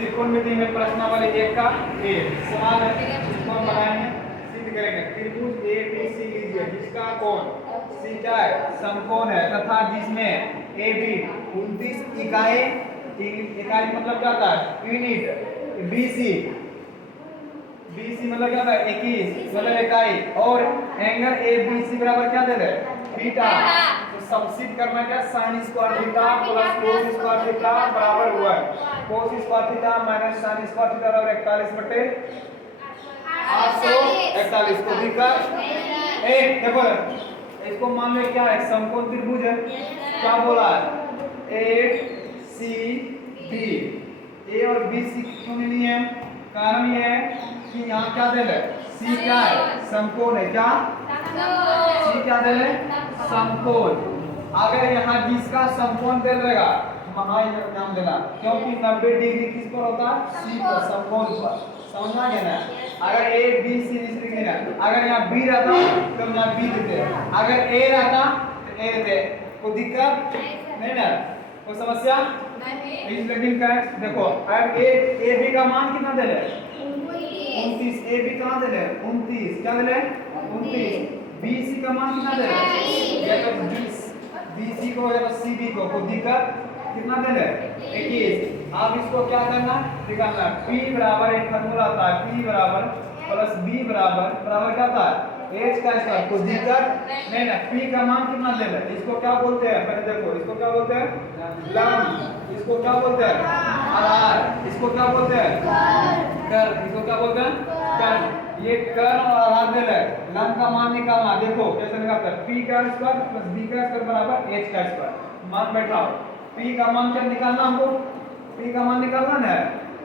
त्रिकोणमिति में प्रश्नावली 1 का ए सवाल है, इसको हम बनाएंगे, सिद्ध करेंगे। त्रिभुज ए बी सी लीजिए जिसका कोण सी क्या है, समकोण है तथा जिसमें ए बी 29 इकाई मतलब क्या होता है यूनिट, बी सी मतलब क्या होता है 21 मतलब इकाई, और एंगल ए बी सी बराबर क्या दे रहे थीटा। तो सबसिट करना क्या, sin square theta plus cos square theta बराबर हुआ है cos square theta minus sin square theta बराबर 41/841 को दिक्कत ए देखो इसको मान लो क्या है, समकोण त्रिभुज है, क्या बोला है ए सी बी, ए और बी सी क्यों नहीं है, कारण ये है कि यहाँ क्या दे रहे सी क्या है समकोण है, क्या सी क्या दे रहे समकोण। अगर यहाँ जिसका समकोण दे रहेगा वहां नाम देना, क्योंकि 90 डिग्री किस पर होता है सी पर, समकोण पर, समझना है ना। अगर ए बी सी इस तरीके ना, अगर यहाँ बी रहता तो यहाँ बी देते, अगर ए रहता तो ए देते, कोई दिक्कत नहीं ना, कोई समस्या नहीं। इस लेकिन का देखो अगर ए बी का मान कितना दे रहे 29, ए बी कहाँ दे रहे 29, क्या दे रहे 29, बी सी का मान कितना दे रहे या तो बी सी को या सी बी को, कोई दिक्कत कितना दे रहे 21। अब इसको क्या करना निकालना, P बराबर एक फार्मूला आता है, P बराबर प्लस B बराबर क्या होता है H का स्क्वायर, कोई दिक्कत नहीं ना। P का मान कितना दे रहे, इसको क्या बोलते हैं पहले देखो, इसको क्या बोलते हैं लंब, इसको क्या बोलते हैं आधार, इसको क्या बोलते हैं कर्व, इसको क्या बोलते हैं कर्व। ये कर्व और आधार दे रहे, लंब का मान निकालना, देखो कैसे निकालते हैं, P का स्क्वायर प्लस B का स्क्वायर बराबर H का स्क्वायर, मान बैठाओ। P का मान क्या निकालना हमको, P का मान निकालना ना,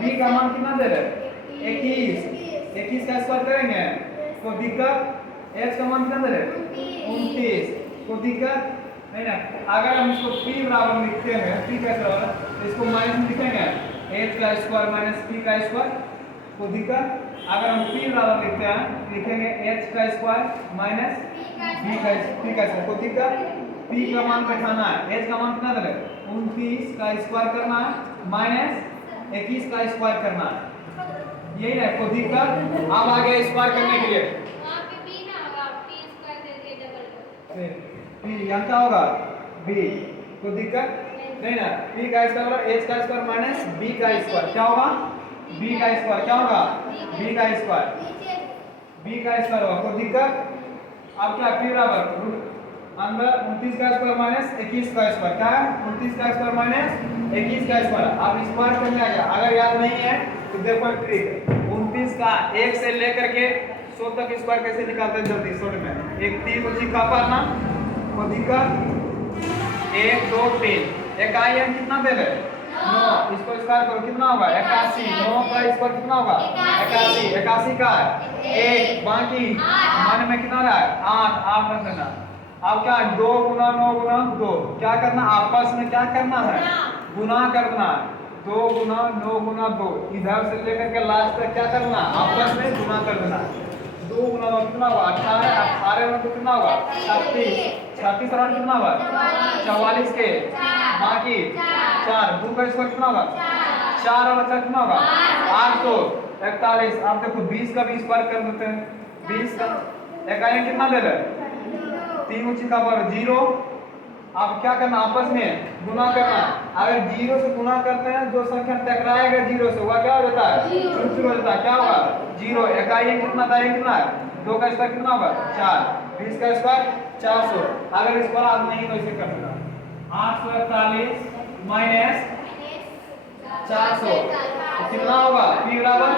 B का मान कितना दे रहे 21 का स्क्वायर करेंगे तो दिक्कत, H का मान कितना दे रहे 29, को दिक्कत नहीं ना। अगर हम इसको P बराबर लिखते हैं, P का स्क्वायर इसको माइनस में लिखेंगे H का स्क्वायर माइनस P का स्क्वायर, को दिक्कत। अगर हम P बराबर लिखते हैं लिखेंगे H का स्क्वायर माइनस P का स्क्वायर, को दिक्कत। P का मान बैठाना है, H का मान कितना दे रहे 29 का स्क्वायर करना है माइनस 21 का स्क्वायर करना है, यही है कोई दिक्कत। अब आगे स्क्वायर करने के लिए वहां पे b ना होगा, p स्क्वायर करके डबल P यहाँ क्या होगा B, कोई दिक्कत नहीं ना। P का स्क्वायर H का स्क्वायर माइनस B का स्क्वायर क्या होगा, B का स्क्वायर क्या होगा B का स्क्वायर, B का स्क्वायर होगा, कोई दिक्कत। अब क्या P बराबर अंदर 29 का स्क्वायर माइनस 21 का स्क्वायर, क्या है 29 का स्क्वायर माइनस 21 का स्क्वायर। अब स्क्वायर करने आ गया, अगर याद नहीं है तो देखो ट्रिक, 29 का 1 से लेकर के 100 तक स्क्वायर कैसे निकालते हैं जल्दी शॉर्ट में, एक 3 को चिपका पाना, को दिक्कत 1 2 3, इकाई हम कितना दे रहे 9, इसको स्क्वायर करो कितना होगा 81, 9 का स्क्वायर कितना होगा 81, 81 का है 1 बाकी मान में कितना रहा है 8 रख देना। अब क्या 2 गुना 9 गुना 2, क्या करना आपस में क्या करना है गुना करना, 2 गुना 9 गुना 2, इधर से लेकर के लास्ट तक क्या करना आपस में गुना कर देना। 2 गुना 9 कितना होगा 18, 18 में कितना होगा 36, 36 और 8 कितना होगा 44 के बाकी 4, 2 का स्क्वायर कितना होगा 4 और 4 कितना होगा 8 तो 41। आप देखो 20 का 20 स्क्वायर कर देते हैं, 20 का इकाई कितना दे रहे 3 ऊंची का पर 0। अब क्या करना आपस में गुना करना, अगर 0 से गुना करते हैं जो संख्या टकराएगा 0 से वह क्या हो जाता है शुरू हो जाता है, क्या होगा 0। इकाई कितना था कितना है 2 का स्क्वायर कितना होगा 4, 20 का स्क्वायर 400। अगर इस पर आप नहीं तो इसे कर देना 841 माइनस 400 कितना होगा P बराबर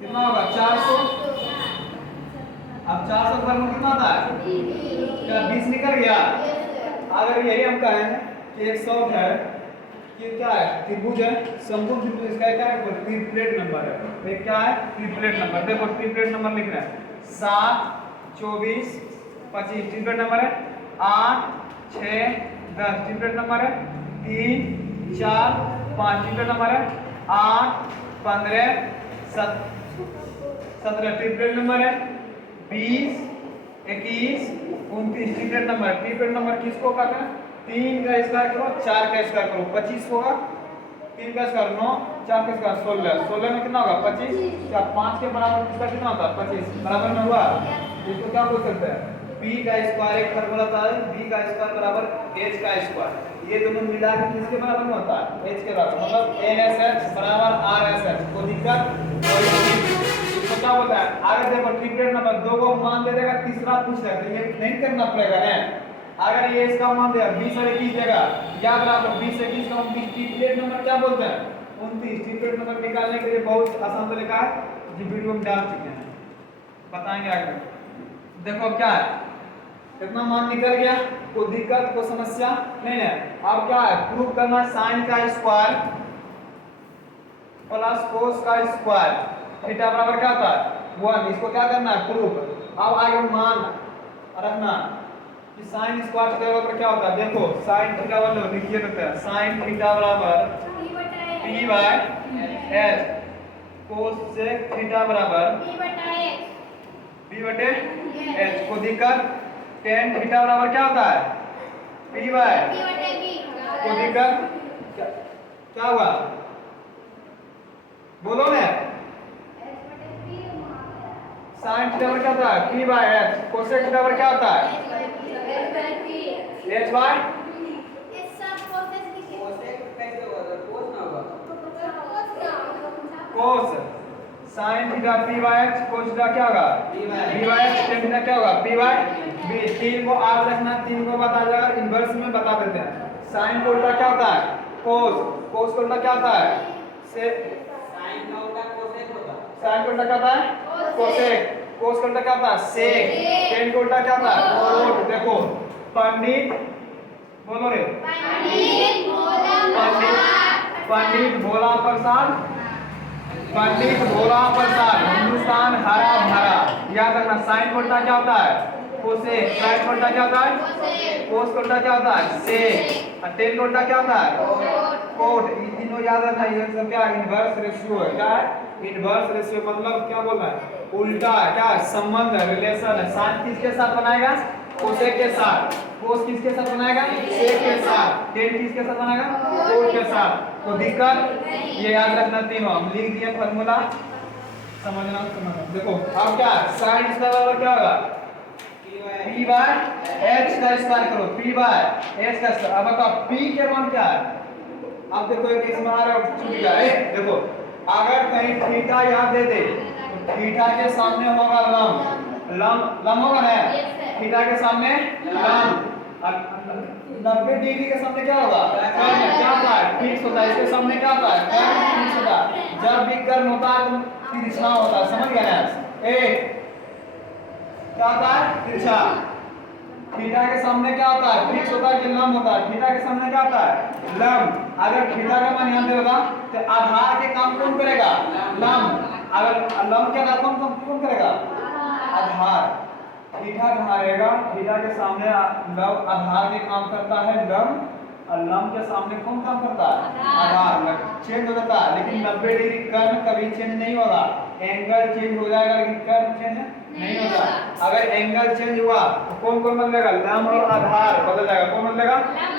कितना होगा 400। अब 400 पर कितना था क्या 20 निकल गया। अगर यही हम कहें कि एक शॉर्ट है कि क्या है त्रिभुज है, समकोण त्रिभुज, इसका क्या है ट्रिपलेट नंबर है, तो क्या है ट्रिपलेट नंबर। देखो ट्रिपलेट नंबर लिख रहे हैं 7 24 25 ट्रिपलेट नंबर है, 8 6 10 ट्रिपलेट नंबर है, 3 4 5 ट्रिपलेट नंबर है, 8 15 17 ट्रिपलेट नंबर है, 20 21 29 ट्रिपलेट नंबर किसको करना है? 3 का स्क्वायर करो 4 का स्क्वायर करो 25 होगा। 3 का स्क्वायर 9, 4 का स्क्वायर 16, 16 में कितना होगा 25, क्या 5 के बराबर इसका कितना होता है 25 बराबर में हुआ। इसको क्या बोल सकते हैं p का स्क्वायर एक फार्मूला था b का स्क्वायर बराबर h का स्क्वायर, ये दोनों मिला के किसके बराबर में होता है h के बराबर, मतलब nsh बराबर rsh। को दिक्कत कोई नहीं। इसको क्या बोलता है आगे देखो ट्रिपलेट नंबर 2 को मान दे देगा, तीसरा पूछ रहा है तो ये नहीं करना पड़ेगा ना। अगर ये इसका मान दिया 20 और 21 देगा, याद रखो 20 21 का 29 ट्रिपलेट नंबर क्या बोलते हैं 29। ट्रिपलेट नंबर निकालने के लिए बहुत आसान तरीका है जो वीडियो में डाल चुके हैं, बताएंगे आगे। देखो क्या है कितना मान निकल गया, कोई दिक्कत कोई समस्या नहीं है। अब क्या है प्रूव करना साइन का स्क्वायर प्लस कोस का स्क्वायर थीटा बराबर क्या होता है 1। इसको क्या करना है प्रूव। अब आगे मान रखना कि साइन स्क्वायर थीटा बराबर क्या होता है, देखो साइन थीटा बराबर लिखिए देते हैं साइन थीटा बराबर p by h, cos sec theta बराबर p बटे h। को दिक्कत tan थीटा बराबर क्या होता है p बाय, को दिक्कत क्या हुआ बोलो ना। साइन थीटा बराबर क्या होता है p by h, cosec theta बराबर क्या होता है h by cos. Sine theta p by h, cos theta क्या होगा b by h, tan theta क्या होगा p बाय b। 3 को याद रखना, 3 को बता जाएगा इन्वर्स में बता देते हैं। साइन को उल्टा क्या होता है कोस, कोस को उल्टा क्या होता है सेक, साइन का उल्टा कोसेक होता है, साइन को उल्टा क्या होता है कोसेक, कोस को उल्टा क्या होता है सेक, tan को उल्टा क्या होता है कोट। देखो पंडित बोलो रे पंडित भोला प्रसाद, पंडित भोला प्रसाद हिंदुस्तान हरा भरा। याद रखना साइन को उल्टा क्या होता है कोसेक, साइन को उल्टा क्या होता है कोस को उल्टा क्या होता है सेक, और tan को उल्टा क्या होता है कोट। ये तीनों याद रखना, ये सब क्या इनवर्स रेशियो है। क्या है इनवर्स रेशियो, मतलब क्या बोल रहा है उल्टा क्या संबंध है रिलेशन है। साइन किसके साथ बनाएगा कोसेक के साथ, कोस किसके साथ बनाएगा सेक के साथ, tan किसके साथ बनाएगा कोट के साथ। तो दिक्कत ये याद रखना तीनों हम लिख दिए फार्मूला, समझना समझना। देखो अब क्या साइन इसका बराबर क्या होगा p बाय h का स्क्वायर करो, p बाय h का स्क्वायर। अब बताओ p के मान क्या है। अब देखो एक इसमें आ रहा है छूट गया है। देखो अगर कहीं थीटा याद दे दे तो थीटा के सामने होगा लंब होगा ना, थीटा के सामने लंब, 90 डिग्री के सामने क्या होगा कर्ण, क्या होता है फिक्स होता है। इसके सामने क्या होता है कर्ण फिक्स होता है। जब भी कर्ण होता है तो तिरछा होता है, समझ गए ना। एक क्या होता है तिरछा, थीटा के सामने क्या होता है फिक्स होता है कि लंब होता है। थीटा के सामने क्या होता है लंब। अगर थीटा का मान यहाँ पे होगा तो आधार के काम कौन करेगा लंब, अगर लंब के आधार कौन करेगा आधार। थीटा कहाँ रहेगा, थीटा के सामने लंब आधार के काम करता है लंब, और लंब के सामने कौन काम करता है आधार। चेंज हो जाता है लेकिन 90 डिग्री कर्ण कभी चेंज नहीं होगा, एंगल चेंज हो जाएगा लेकिन कर्ण चेंज नहीं होगा। अगर एंगल चेंज हुआ तो कौन कौन बदलेगा लंब और आधार बदल जाएगा। कौन बदलेगा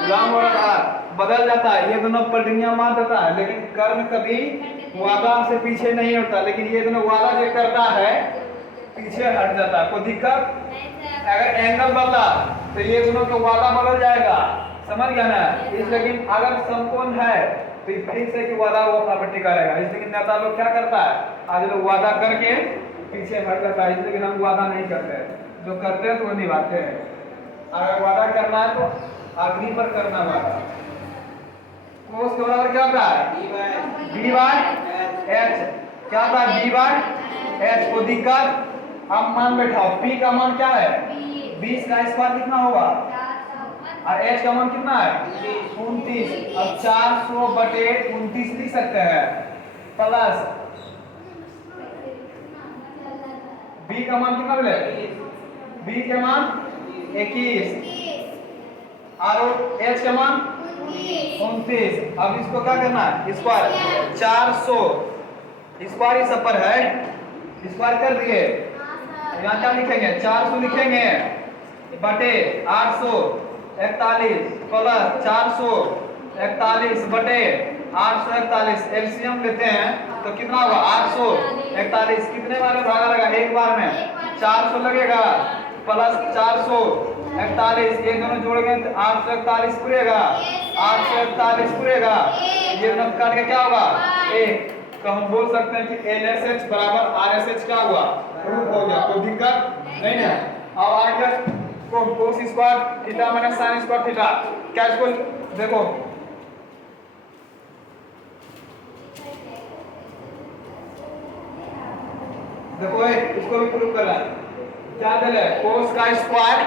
लंब और आधार बदल जाता है। ये दोनों पलटनियां मार देता है लेकिन कर्ण कभी वादा से पीछे नहीं हटता, लेकिन ये दोनों वादा जो करता है पीछे हट जाता है। कोई दिक्कत अगर एंगल बदला तो ये दोनों का वादा बदल जाएगा, समझ गया ना। इस लेकिन अगर समकोण है तो फिक्स है कि वादा वो अपना पर टिका रहेगा। इसलिए नेता लोग क्या करता है आज लोग वादा करके पीछे हट जाता है, इसलिए हम वादा नहीं करते, जो करते हैं तो वो निभाते हैं। अगर वादा करना है तो आखिरी पर करना वादा। कोस के बराबर क्या होता है b बाय h, क्या होता है b बाय h। को दिक्कत अब मान बैठाओ p का मान क्या है 20 का स्क्वायर कितना होगा और h का मान कितना है 29। अब 400 बटे 29 लिख सकते हैं प्लस b का मान कितना बोले b के मान 21 और h का मान 29। अब इसको क्या करना है स्क्वायर 400 स्क्वायर इस पर है, स्क्वायर कर दिए। यहाँ क्या लिखेंगे 400 लिखेंगे बटे 841 प्लस 441 बटे 841 एलसीएम लेते हैं तो कितना होगा 841 कितने बार में भागा लगा एक बार में 400 लगेगा प्लस 441 ये दोनों जोड़ेंगे तो 841 पूरेगा 841 पूरेगा ये दोनों काट के क्या होगा एक तो हम बोल सकते हैं कि LSH बराबर RSH क्या हुआ प्रूफ हो गया कोई दिक्कत नहीं है। अब आगे cos square theta minus sine square theta क्या इसको देखो देखो इसको भी प्रूफ करना है क्या दिले कोस का स्क्वायर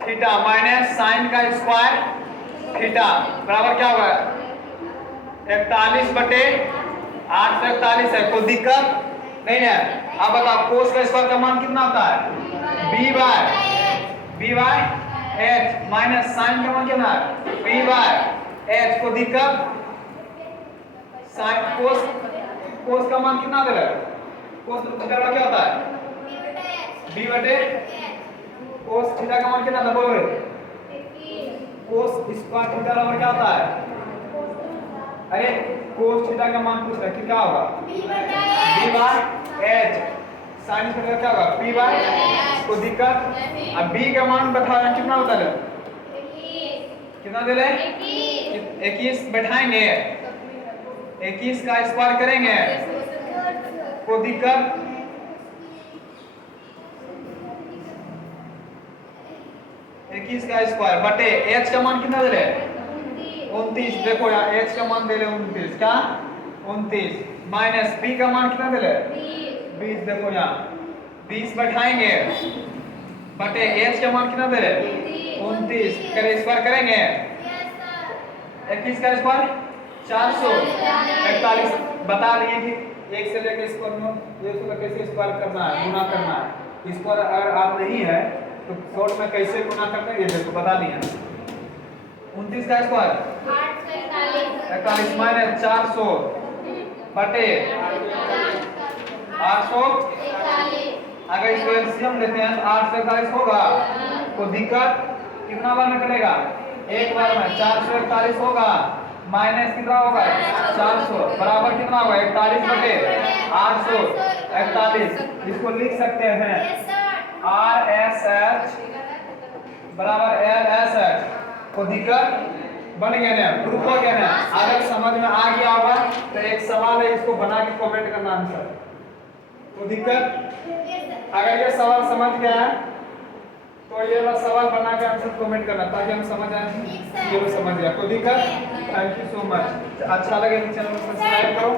थीटा माइनस साइन का स्क्वायर थीटा बराबर क्या होगा 41 बटे 841 है कोई दिक्कत नहीं है। अब बताओ कोस का स्क्वायर का मान कितना होता है b by h minus sine का मान कितना है b बाय h को दिक्कत साइन कोस का मान कितना दे रहा है कोस थीटा का क्या होता है b बटे कोस थीटा का मान कितना था बोलो कोस स्क्वायर थीटा बराबर क्या होता है अरे कोस थीटा का मान पूछ रहा है कि क्या होगा b by h sine theta क्या होगा p बाय को दिक्कत अब b का मान बताओ कितना होता है कितना दे रहे 21 बैठाएंगे 21 का स्क्वायर करेंगे को दिक्कत 21 का स्क्वायर बटे h का मान कितना दे रहे 29 देखो यहाँ h का मान दे रहे 29 क्या 29 माइनस b का मान कितना दे रहे 20 देखो यहाँ 20 बैठाएंगे बटे h का मान कितना दे रहे 29 करे स्क्वायर करेंगे 21 का स्क्वायर 441 बता दिए कि एक से लेकर स्क्वायर में ये तो कैसे स्क्वायर करना है गुना करना है स्क्वायर अगर आप नहीं है तो शॉर्ट में कैसे गुना करते हैं ये देखो बता दिए 29 का स्क्वायर 41 माइनस 400 बटे 800 अगर इसको एलसीएम लेते हैं तो 841 होगा तो दिक्कत कितना बार में कटेगा एक बार में 441 होगा माइनस कितना होगा 400 बराबर कितना होगा 41 बटे 841 इसको लिख सकते हैं RSH बराबर LSH को दिक्कत बन गया ना प्रूफ हो गया ना। अगर समझ में आ गया होगा तो एक सवाल है इसको बना के कमेंट करना आंसर तो दिक्कत अगर ये सवाल समझ गया है तो ये वाला सवाल बना के आंसर कमेंट करना ताकि हम समझ आए ये समझ गया कोई दिक्कत। थैंक यू सो मच अच्छा लगे तो चैनल को सब्सक्राइब करो।